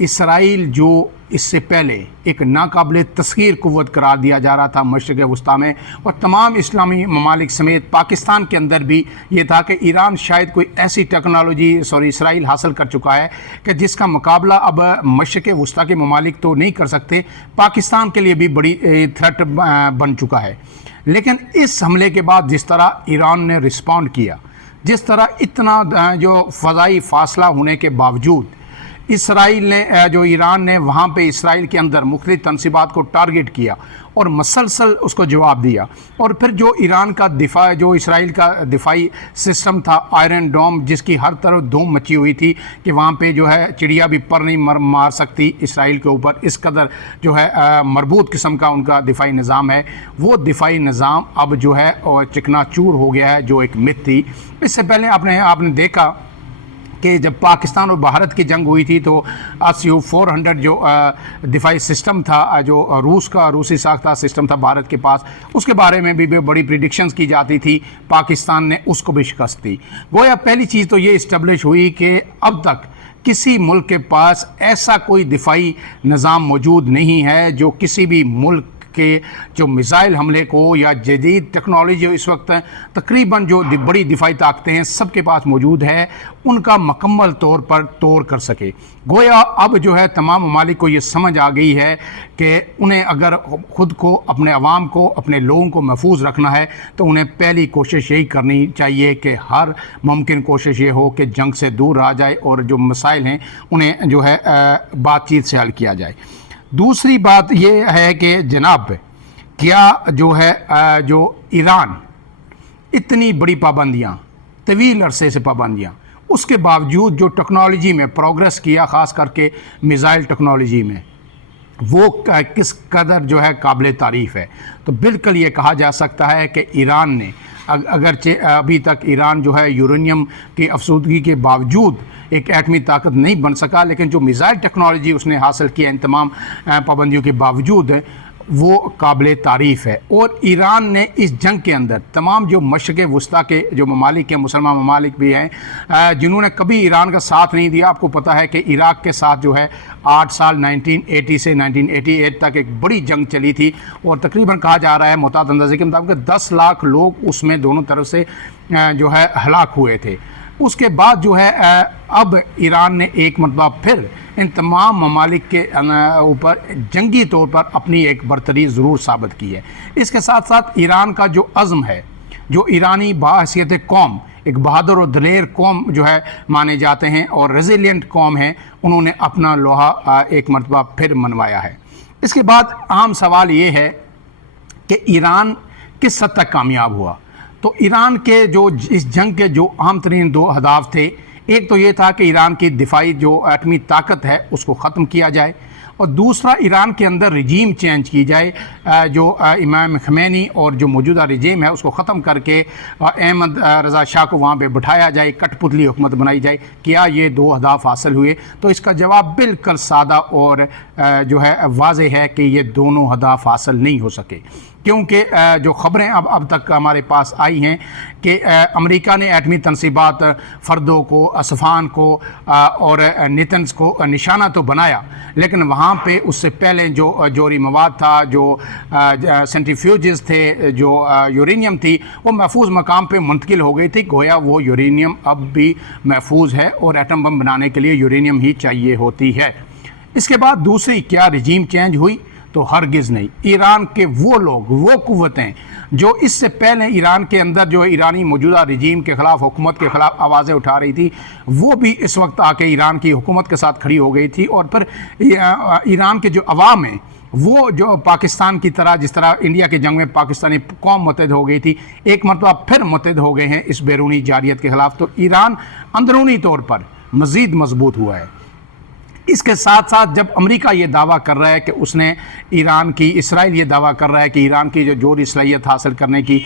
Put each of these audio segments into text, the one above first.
اسرائیل جو اس سے پہلے ایک ناقابل تسخیر قوت قرار دیا جا رہا تھا مشرق وسطیٰ میں، اور تمام اسلامی ممالک سمیت پاکستان کے اندر بھی یہ تھا کہ ایران شاید کوئی ایسی ٹیکنالوجی اسرائیل حاصل کر چکا ہے کہ جس کا مقابلہ اب مشرق وسطیٰ کے ممالک تو نہیں کر سکتے، پاکستان کے لیے بھی بڑی تھریٹ بن چکا ہے۔ لیکن اس حملے کے بعد جس طرح ایران نے رسپونڈ کیا، جس طرح اتنا جو فضائی فاصلہ ہونے کے باوجود اسرائیل نے ایران نے وہاں پہ اسرائیل کے اندر مختلف تنصیبات کو ٹارگٹ کیا اور مسلسل اس کو جواب دیا، اور پھر جو ایران کا دفاع، جو اسرائیل کا دفاعی سسٹم تھا آئرن ڈوم، جس کی ہر طرف دھوم مچی ہوئی تھی کہ وہاں پہ جو ہے چڑیا بھی پر نہیں مار سکتی اسرائیل کے اوپر، اس قدر جو ہے مربوط قسم کا ان کا دفاعی نظام ہے، وہ دفاعی نظام اب جو ہے چکنا چور ہو گیا ہے، جو ایک مت تھی۔ اس سے پہلے آپ نے دیکھا کہ جب پاکستان اور بھارت کی جنگ ہوئی تھی تو Su-400 جو دفاعی سسٹم تھا، جو روسی ساختہ سسٹم تھا بھارت کے پاس، اس کے بارے میں بھی بڑی پریڈکشنز کی جاتی تھی، پاکستان نے اس کو بھی شکست دی۔ گویا پہلی چیز تو یہ اسٹیبلش ہوئی کہ اب تک کسی ملک کے پاس ایسا کوئی دفاعی نظام موجود نہیں ہے جو کسی بھی ملک کہ جو میزائل حملے کو یا جدید ٹیکنالوجی اس وقت تقریباً جو بڑی دفاعی طاقتیں ہیں سب کے پاس موجود ہے، ان کا مکمل طور پر توڑ کر سکے۔ گویا اب جو ہے تمام ممالک کو یہ سمجھ آ گئی ہے کہ انہیں اگر خود کو، اپنے عوام کو، اپنے لوگوں کو محفوظ رکھنا ہے تو انہیں پہلی کوشش یہی کرنی چاہیے کہ ہر ممکن کوشش یہ ہو کہ جنگ سے دور رہا جائے اور جو مسائل ہیں انہیں جو ہے بات چیت سے حل کیا جائے۔ دوسری بات یہ ہے کہ جناب کیا جو ہے جو ایران اتنی بڑی پابندیاں، طویل عرصے سے پابندیاں، اس کے باوجود جو ٹیکنالوجی میں پروگریس کیا، خاص کر کے میزائل ٹیکنالوجی میں، وہ کس قدر جو ہے قابل تعریف ہے۔ تو بالکل یہ کہا جا سکتا ہے کہ ایران نے اگرچہ ابھی تک ایران جو ہے یورینیم کی افزودگی کے باوجود ایک ایٹمی طاقت نہیں بن سکا، لیکن جو میزائل ٹیکنالوجی اس نے حاصل کیا ان تمام پابندیوں کے باوجود وہ قابل تعریف ہے۔ اور ایران نے اس جنگ کے اندر تمام جو مشرق وسطیٰ کے جو ممالک ہیں، مسلمان ممالک بھی ہیں جنہوں نے کبھی ایران کا ساتھ نہیں دیا، آپ کو پتہ ہے کہ عراق کے ساتھ جو ہے 8 سال 1980 سے 1988 تک ایک بڑی جنگ چلی تھی، اور تقریباً کہا جا رہا ہے محتاط اندازے کے مطابق 10 لاکھ لوگ اس میں دونوں طرف سے جو ہے ہلاک ہوئے تھے۔ اس کے بعد جو ہے اب ایران نے ایک مرتبہ پھر ان تمام ممالک کے اوپر جنگی طور پر اپنی ایک برتری ضرور ثابت کی ہے۔ اس کے ساتھ ساتھ ایران کا جو عزم ہے، جو ایرانی بحیثیت قوم ایک بہادر و دلیر قوم جو ہے مانے جاتے ہیں اور ریزیلینٹ قوم ہے، انہوں نے اپنا لوہا ایک مرتبہ پھر منوایا ہے۔ اس کے بعد اہم سوال یہ ہے کہ ایران کس حد تک کامیاب ہوا۔ تو ایران کے جو اس جنگ کے جو اہم ترین 2 اہداف تھے، ایک تو یہ تھا کہ ایران کی دفاعی جو ایٹمی طاقت ہے اس کو ختم کیا جائے، اور دوسرا ایران کے اندر رجیم چینج کی جائے، جو امام خمینی اور جو موجودہ رجیم ہے اس کو ختم کر کے احمد رضا شاہ کو وہاں پہ بٹھایا جائے، کٹ پتلی حکومت بنائی جائے۔ کیا یہ 2 اہداف حاصل ہوئے؟ تو اس کا جواب بالکل سادہ اور جو ہے واضح ہے کہ یہ دونوں اہداف حاصل نہیں ہو سکے، کیونکہ جو خبریں اب تک ہمارے پاس آئی ہیں کہ امریکہ نے ایٹمی تنصیبات فردو کو، اصفہان کو اور نیتنز کو نشانہ تو بنایا، لیکن وہاں پہ اس سے پہلے جو جوہری مواد تھا، جو سینٹریفیوجز تھے، جو یورینیم تھی، وہ محفوظ مقام پہ منتقل ہو گئی تھی۔ گویا وہ یورینیم اب بھی محفوظ ہے اور ایٹم بم بنانے کے لیے یورینیم ہی چاہیے ہوتی ہے۔ اس کے بعد دوسری کیا رجیم چینج ہوئی؟ تو ہرگز نہیں۔ ایران کے وہ لوگ، وہ قوتیں جو اس سے پہلے ایران کے اندر جو ایرانی موجودہ رجیم کے خلاف، حکومت کے خلاف آوازیں اٹھا رہی تھی، وہ بھی اس وقت آ کے ایران کی حکومت کے ساتھ کھڑی ہو گئی تھی، اور پھر ایران کے جو عوام ہیں وہ جو پاکستان کی طرح، جس طرح انڈیا کی جنگ میں پاکستانی قوم متحد ہو گئی تھی، ایک مرتبہ پھر متحد ہو گئے ہیں اس بیرونی جارحیت کے خلاف۔ تو ایران اندرونی طور پر مزید مضبوط ہوا ہے۔ اس کے ساتھ ساتھ جب امریکہ یہ دعویٰ کر رہا ہے کہ اس نے ایران کی، اسرائیل یہ دعویٰ کر رہا ہے کہ ایران کی جو جوہری صلاحیت حاصل کرنے کی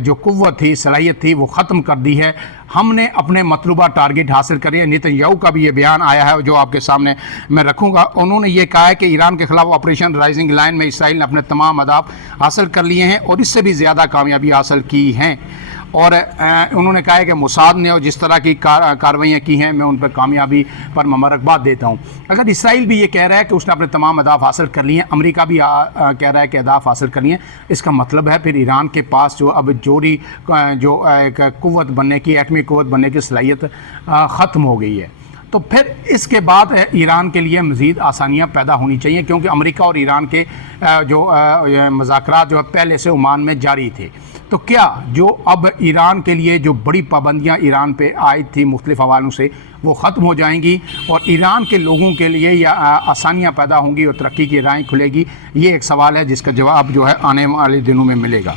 جو قوت تھی، صلاحیت تھی، وہ ختم کر دی ہے، ہم نے اپنے مطلوبہ ٹارگٹ حاصل کر لیا۔ نیتن یاہو کا بھی یہ بیان آیا ہے جو آپ کے سامنے میں رکھوں گا۔ انہوں نے یہ کہا ہے کہ ایران کے خلاف آپریشن رائزنگ لائن میں اسرائیل نے اپنے تمام اہداف حاصل کر لیے ہیں اور اس سے بھی زیادہ کامیابی حاصل کی ہیں۔ اور انہوں نے کہا ہے کہ موساد نے اور جس طرح کی کارروائیاں کی ہیں میں ان پر کامیابی پر مبارکباد دیتا ہوں۔ اگر اسرائیل بھی یہ کہہ رہا ہے کہ اس نے اپنے تمام اہداف حاصل کر لیے ہیں، امریکہ بھی کہہ رہا ہے کہ اہداف حاصل کر لیے ہیں، اس کا مطلب ہے پھر ایران کے پاس جو اب جوہری جو ایک قوت بننے کی، ایٹمی قوت بننے کی صلاحیت ختم ہو گئی ہے۔ تو پھر اس کے بعد ایران کے لیے مزید آسانیاں پیدا ہونی چاہیے، کیونکہ امریکہ اور ایران کے جو مذاکرات جو پہلے سے عمان میں جاری تھے، تو کیا جو اب ایران کے لیے جو بڑی پابندیاں ایران پہ عائد تھی مختلف حوالوں سے وہ ختم ہو جائیں گی اور ایران کے لوگوں کے لیے یا آسانیاں پیدا ہوں گی اور ترقی کی راہیں کھلے گی؟ یہ ایک سوال ہے جس کا جواب جو ہے آنے والے دنوں میں ملے گا۔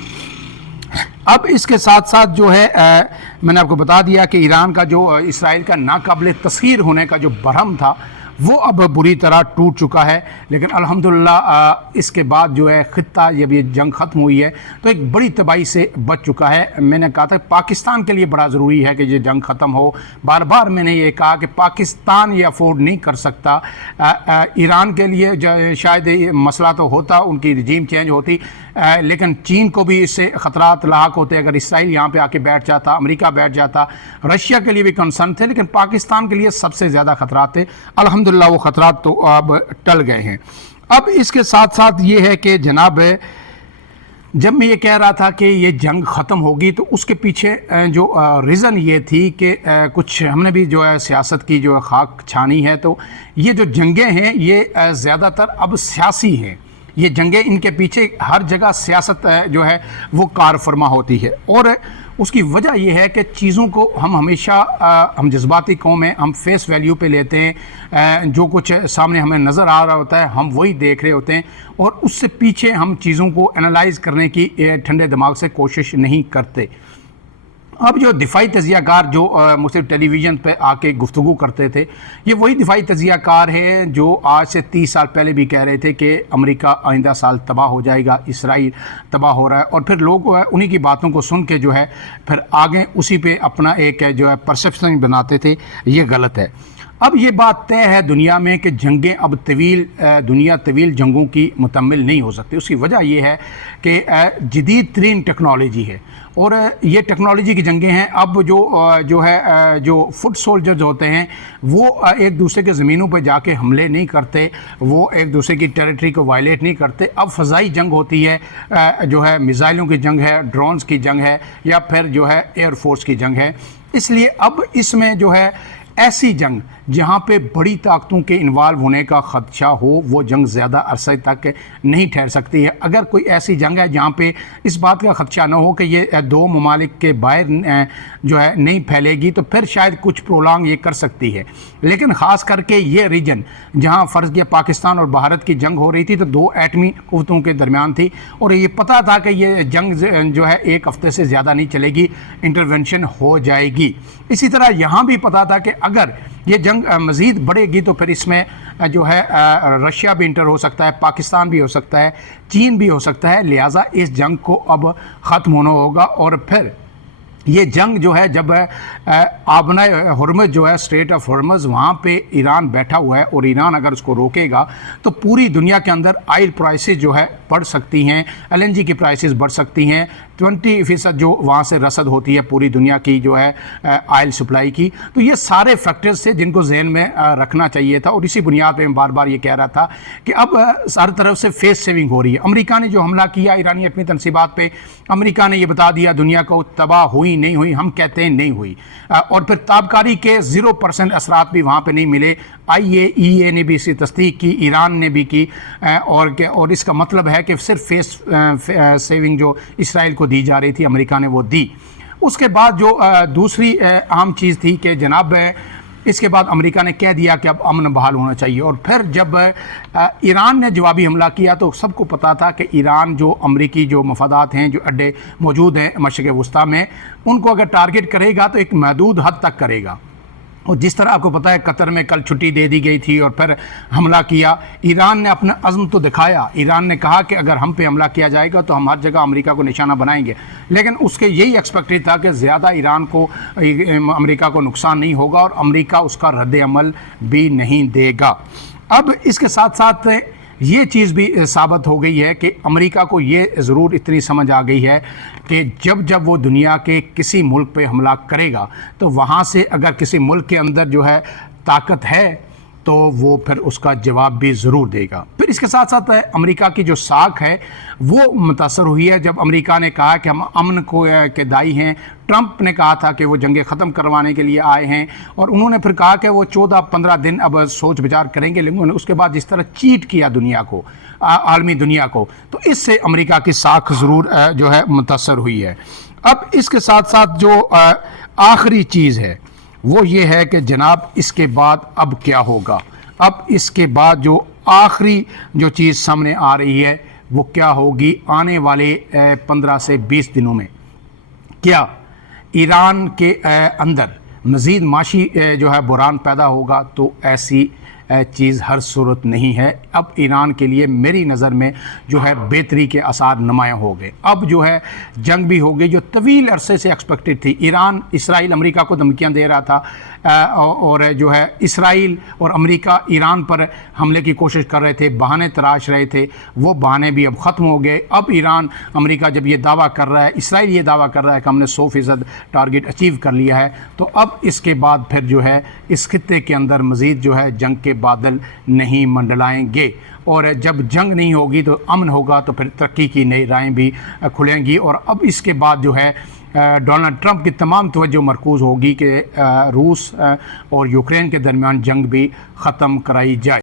اب اس کے ساتھ ساتھ جو ہے میں نے آپ کو بتا دیا کہ ایران کا جو اسرائیل کا ناقابل تسخیر ہونے کا جو برہم تھا وہ اب بری طرح ٹوٹ چکا ہے، لیکن الحمدللہ اس کے بعد جو ہے خطہ جب یہ جنگ ختم ہوئی ہے تو ایک بڑی تباہی سے بچ چکا ہے۔ میں نے کہا تھا پاکستان کے لیے بڑا ضروری ہے کہ یہ جنگ ختم ہو، بار بار میں نے یہ کہا کہ پاکستان یہ افورڈ نہیں کر سکتا۔ ایران کے لیے شاید مسئلہ تو ہوتا، ان کی رجیم چینج ہوتی، لیکن چین کو بھی اس سے خطرات لاحق ہوتے اگر اسرائیل یہاں پہ آ کے بیٹھ جاتا، امریکہ بیٹھ جاتا، رشیا کے لیے بھی کنسرن تھے، لیکن پاکستان کے لیے سب سے زیادہ خطرات تھے۔ الحمدللہ وہ خطرات تو اب ٹل گئے ہیں۔ اب اس کے ساتھ ساتھ یہ ہے کہ جناب جب میں یہ کہہ رہا تھا کہ یہ جنگ ختم ہوگی تو اس کے پیچھے جو ریزن یہ تھی کہ کچھ ہم نے بھی جو ہے سیاست کی جو خاک چھانی ہے، تو یہ جو جنگیں ہیں یہ زیادہ تر اب سیاسی ہیں۔ یہ جنگیں ان کے پیچھے ہر جگہ سیاست جو ہے وہ کار فرما ہوتی ہے، اور اس کی وجہ یہ ہے کہ چیزوں کو ہم ہمیشہ ہم جذباتی قوم ہیں، ہم فیس ویلیو پہ لیتے ہیں، جو کچھ سامنے ہمیں نظر آ رہا ہوتا ہے ہم وہی دیکھ رہے ہوتے ہیں، اور اس سے پیچھے ہم چیزوں کو انالائز کرنے کی ٹھنڈے دماغ سے کوشش نہیں کرتے۔ اب جو دفاعی تجزیہ کار جو مختلف ٹیلی ویژن پہ آ کے گفتگو کرتے تھے، یہ وہی دفاعی تجزیہ کار ہیں جو آج سے 30 سال پہلے بھی کہہ رہے تھے کہ امریکہ آئندہ سال تباہ ہو جائے گا، اسرائیل تباہ ہو رہا ہے، اور پھر لوگ انہی کی باتوں کو سن کے جو ہے پھر آگے اسی پہ اپنا ایک جو ہے پرسیپشن بناتے تھے۔ یہ غلط ہے۔ اب یہ بات طے ہے دنیا میں کہ جنگیں اب دنیا طویل جنگوں کی مکمل نہیں ہو سکتی۔ اس کی وجہ یہ ہے کہ جدید ترین ٹیکنالوجی ہے، اور یہ ٹیکنالوجی کی جنگیں ہیں۔ اب جو فٹ سولجرز ہوتے ہیں وہ ایک دوسرے کے زمینوں پہ جا کے حملے نہیں کرتے، وہ ایک دوسرے کی ٹیریٹری کو وائلیٹ نہیں کرتے۔ اب فضائی جنگ ہوتی ہے، جو ہے میزائلوں کی جنگ ہے، ڈرونز کی جنگ ہے، یا پھر جو ہے ایئر فورس کی جنگ ہے۔ اس لیے اب اس میں جو ہے ایسی جنگ جہاں پہ بڑی طاقتوں کے انوالو ہونے کا خدشہ ہو وہ جنگ زیادہ عرصے تک نہیں ٹھہر سکتی ہے۔ اگر کوئی ایسی جنگ ہے جہاں پہ اس بات کا خدشہ نہ ہو کہ یہ دو ممالک کے باہر جو ہے نہیں پھیلے گی تو پھر شاید کچھ پرولانگ یہ کر سکتی ہے، لیکن خاص کر کے یہ ریجن جہاں فرض کیا پاکستان اور بھارت کی جنگ ہو رہی تھی تو دو ایٹمی قوتوں کے درمیان تھی، اور یہ پتہ تھا کہ یہ جنگ جو ہے ایک ہفتے سے زیادہ نہیں چلے گی، انٹرونشن ہو جائے گی۔ اسی طرح یہاں بھی پتہ تھا کہ اگر یہ جنگ مزید بڑھے گی تو پھر اس میں جو ہے رشیا بھی انٹر ہو سکتا ہے، پاکستان بھی ہو سکتا ہے، چین بھی ہو سکتا ہے، لہٰذا اس جنگ کو اب ختم ہونا ہوگا۔ اور پھر یہ جنگ جو ہے جب آبنہ ہرمز جو ہے اسٹریٹ آف ہرمز وہاں پہ ایران بیٹھا ہوا ہے، اور ایران اگر اس کو روکے گا تو پوری دنیا کے اندر آئل پرائسز جو ہے بڑھ سکتی ہیں، LNG کی پرائسز بڑھ سکتی ہیں، 20% جو وہاں سے رسد ہوتی ہے پوری دنیا کی جو ہے آئل سپلائی کی۔ تو یہ سارے فیکٹرز تھے جن کو ذہن میں رکھنا چاہیے تھا، اور اسی بنیاد پہ میں بار بار یہ کہہ رہا تھا کہ اب ہر طرف سے فیس سیونگ ہو رہی ہے۔ امریکہ نے جو حملہ کیا ایرانی اپنی تنصیبات پہ، امریکہ نے یہ بتا دیا دنیا کو تباہ ہوئی نہیں ہوئی، ہم کہتے ہیں نہیں ہوئی، اور پھر تابکاری کے 0% اثرات بھی وہاں پہ نہیں ملے۔ IAEA نے بھی اس کی تصدیق کی، ایران نے بھی کی، اور اس کا مطلب ہے کہ صرف فیس سیونگ جو اسرائیل کو دی جا رہی تھی امریکہ نے وہ دی۔ اس کے بعد جو دوسری اہم چیز تھی کہ جناب اس کے بعد امریکہ نے کہہ دیا کہ اب امن بحال ہونا چاہیے، اور پھر جب ایران نے جوابی حملہ کیا تو سب کو پتا تھا کہ ایران جو امریکی جو مفادات ہیں، جو اڈے موجود ہیں مشرق وسطیٰ میں، ان کو اگر ٹارگٹ کرے گا تو ایک محدود حد تک کرے گا۔ اور جس طرح آپ کو پتہ ہے قطر میں کل چھٹی دے دی گئی تھی اور پھر حملہ کیا، ایران نے اپنا عزم تو دکھایا، ایران نے کہا کہ اگر ہم پہ حملہ کیا جائے گا تو ہم ہر جگہ امریکہ کو نشانہ بنائیں گے، لیکن اس کے یہی ایکسپیکٹڈ تھا کہ زیادہ ایران کو امریکہ کو نقصان نہیں ہوگا اور امریکہ اس کا رد عمل بھی نہیں دے گا۔ اب اس کے ساتھ ساتھ یہ چیز بھی ثابت ہو گئی ہے کہ امریکہ کو یہ ضرور اتنی سمجھ آ گئی ہے کہ جب وہ دنیا کے کسی ملک پہ حملہ کرے گا تو وہاں سے اگر کسی ملک کے اندر جو ہے طاقت ہے تو وہ پھر اس کا جواب بھی ضرور دے گا۔ پھر اس کے ساتھ ساتھ امریکہ کی جو ساکھ ہے وہ متاثر ہوئی ہے جب امریکہ نے کہا کہ ہم امن کو کے دائی ہیں۔ ٹرمپ نے کہا تھا کہ وہ جنگیں ختم کروانے کے لیے آئے ہیں، اور انہوں نے پھر کہا کہ وہ 14-15 دن اب سوچ بچار کریں گے، لیکن اس کے بعد جس طرح چیٹ کیا دنیا کو، عالمی دنیا کو، تو اس سے امریکہ کی ساکھ ضرور جو ہے متاثر ہوئی ہے۔ اب اس کے ساتھ ساتھ جو آخری چیز ہے وہ یہ ہے کہ جناب اس کے بعد اب کیا ہوگا؟ اب اس کے بعد جو آخری جو چیز سامنے آ رہی ہے وہ کیا ہوگی آنے والے 15 سے 20 دنوں میں؟ کیا ایران کے اندر مزید معاشی جو ہے بحران پیدا ہوگا؟ تو ایسی چیز ہر صورت نہیں ہے۔ اب ایران کے لیے میری نظر میں جو ہے بہتری کے آثار نمایاں ہو گئے۔ اب جو ہے جنگ بھی ہو گئی جو طویل عرصے سے ایکسپیکٹڈ تھی۔ ایران اسرائیل امریکہ کو دھمکیاں دے رہا تھا، اور جو ہے اسرائیل اور امریکہ ایران پر حملے کی کوشش کر رہے تھے، بہانے تراش رہے تھے، وہ بہانے بھی اب ختم ہو گئے۔ اب ایران امریکہ جب یہ دعویٰ کر رہا ہے، اسرائیل یہ دعویٰ کر رہا ہے کہ ہم نے 100% ٹارگٹ اچیو کر لیا ہے، تو اب اس کے بعد پھر جو ہے اس خطے کے اندر مزید جو ہے جنگ کے بادل نہیں منڈلائیں گے، اور جب جنگ نہیں ہوگی تو امن ہوگا، تو پھر ترقی کی نئی راہیں بھی کھلیں گی۔ اور اب اس کے بعد جو ہے ڈونلڈ ٹرمپ کی تمام توجہ مرکوز ہوگی کہ روس اور یوکرین کے درمیان جنگ بھی ختم کرائی جائے۔